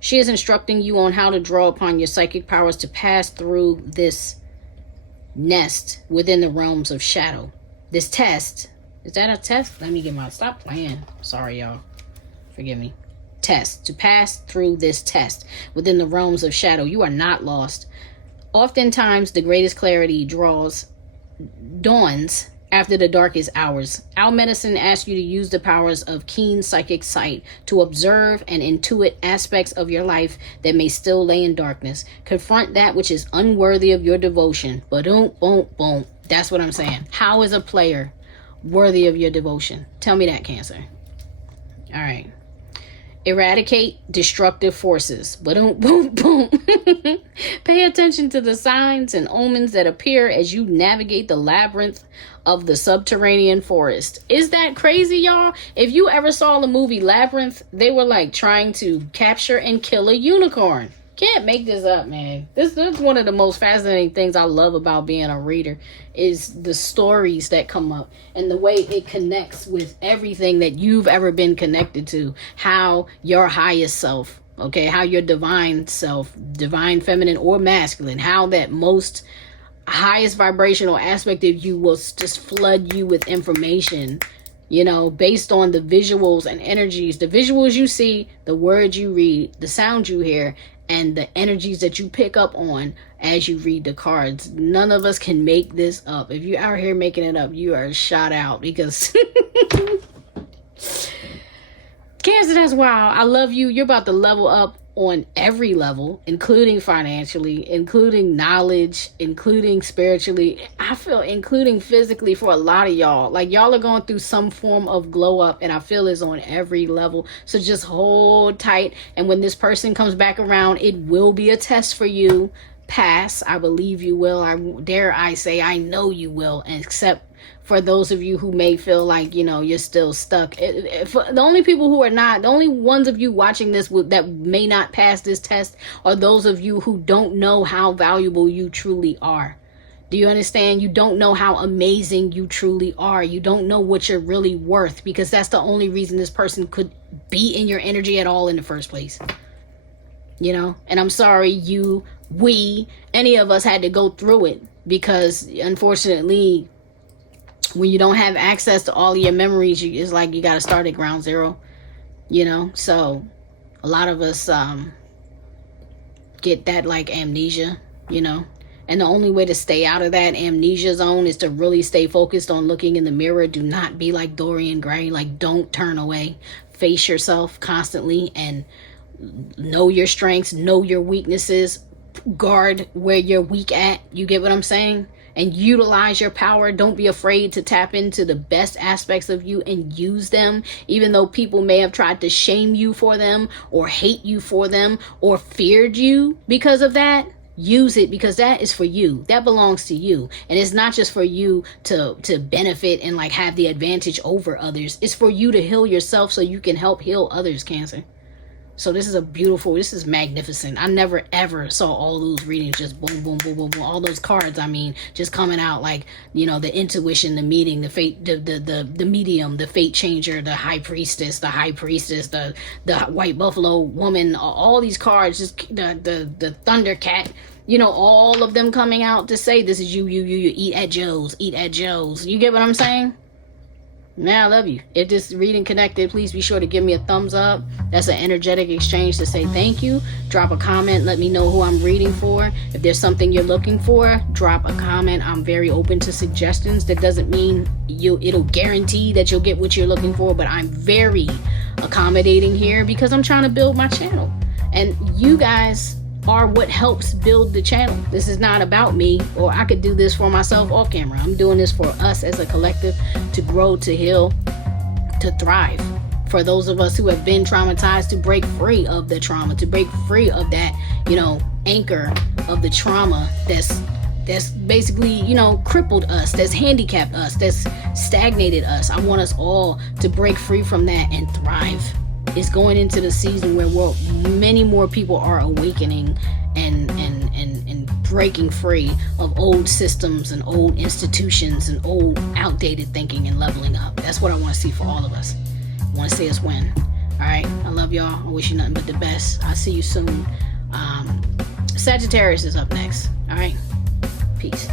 She is instructing you on how to draw upon your psychic powers to pass through this nest within the realms of shadow. This test. Is that a test? Let me get my... Stop playing. Sorry, y'all. Forgive me. Test. To pass through this test within the realms of shadow. You are not lost. Oftentimes, the greatest clarity dawns after the darkest hours. Our medicine asks you to use the powers of keen psychic sight to observe and intuit aspects of your life that may still lay in darkness. Confront that which is unworthy of your devotion. Ba-dum, boom, boom. That's what I'm saying. How is a player worthy of your devotion? Tell me that, Cancer. All right. Eradicate destructive forces. Boom, boom, boom. Pay attention to the signs and omens that appear as you navigate the labyrinth of the subterranean forest. Is that crazy, y'all? If you ever saw the movie Labyrinth, they were like trying to capture and kill a unicorn. can't make this up, man. This is one of the most fascinating things I love about being a reader is the stories that come up and the way it connects with everything that you've ever been connected to. How your highest self, okay, how your divine self, divine feminine or masculine, how that most highest vibrational aspect of you will just flood you with information, you know, based on the visuals and energies, the visuals you see, the words you read, the sound you hear, and the energies that you pick up on as you read the cards. None of us can make this up. If you're out here making it up, you are shot out, because Cancer, that's wild. I love you. You're about to level up on every level, including financially, including knowledge, including spiritually. I feel including physically for a lot of y'all. Like, y'all are going through some form of glow up, and I feel it's on every level. So just hold tight. And when this person comes back around, it will be a test for you. Pass. I believe you will. I dare I say, I know you will. Except for those of you who may feel like, you know, you're still stuck. The only people who are not, the only ones of you watching this that may not pass this test are those of you who don't know how valuable you truly are. Do you understand? You don't know how amazing you truly are. You don't know what you're really worth, because that's the only reason this person could be in your energy at all in the first place. You know, and I'm sorry we, any of us had to go through it, because unfortunately, when you don't have access to all of your memories, it's like you got to start at ground zero, you know? So a lot of us get that like amnesia, you know? And the only way to stay out of that amnesia zone is to really stay focused on looking in the mirror. Do not be like Dorian Gray. Like, don't turn away. Face yourself constantly and know your strengths, know your weaknesses, guard where you're weak at. You get what I'm saying? And utilize your power. Don't be afraid to tap into the best aspects of you and use them, even though people may have tried to shame you for them or hate you for them or feared you because of that. Use it, because that is for you. That belongs to you. And it's not just for you to benefit and like have the advantage over others. It's for you to heal yourself so you can help heal others, Cancer. So this is magnificent. I never ever saw all those readings just boom, boom, boom, boom, boom. All those cards, I mean, just coming out like, you know, the intuition, the meeting, the fate, the medium, the fate changer, the high priestess, the white buffalo woman, all these cards, just the thundercat, you know, all of them coming out to say, this is you eat at Joe's. You get what I'm saying? Man, I love you. If this reading connected, please be sure to give me a thumbs up. That's an energetic exchange to say thank you. Drop a comment. Let me know who I'm reading for. If there's something you're looking for, drop a comment. I'm very open to suggestions. That doesn't mean it'll guarantee that you'll get what you're looking for, but I'm very accommodating here because I'm trying to build my channel. And you guys are what helps build the channel. This is not about me, or I could do this for myself off camera. I'm doing this for us as a collective to grow, to heal, to thrive. For those of us who have been traumatized, to break free of the trauma, to break free of that, you know, anchor of the trauma that's basically, you know, crippled us, that's handicapped us, that's stagnated us. I want us all to break free from that and thrive. It's going into the season where many more people are awakening and breaking free of old systems and old institutions and old outdated thinking and leveling up. That's what I want to see for all of us. I want to see us win. All right. I love y'all. I wish you nothing but the best. I'll see you soon. Sagittarius is up next. All right. Peace.